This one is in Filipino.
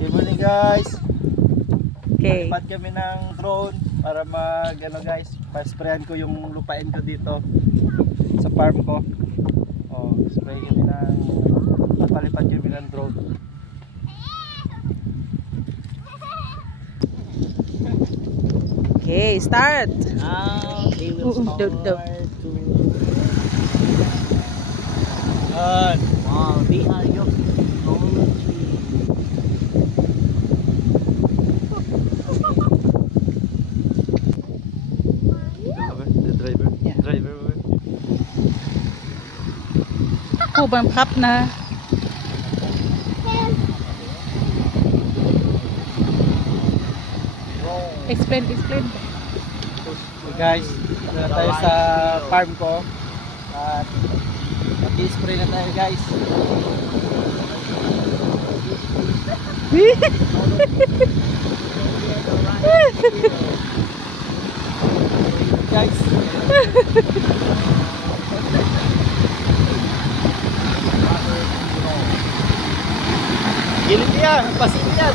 Good morning guys. Okay. Lipat kami ng drone para guys, pa-sprayan ko yung lupain ko dito sa farm ko. Oh, spray kami papalipat kami ng drone. Okay, start. Now they will start to wow, they are your technology. The driver. Yeah. Driver. Kubang kap na. Explain. Okay guys, na tayo sa farm ko at mag-spray na tayo guys. Guys. Gilid yan, pasin yan.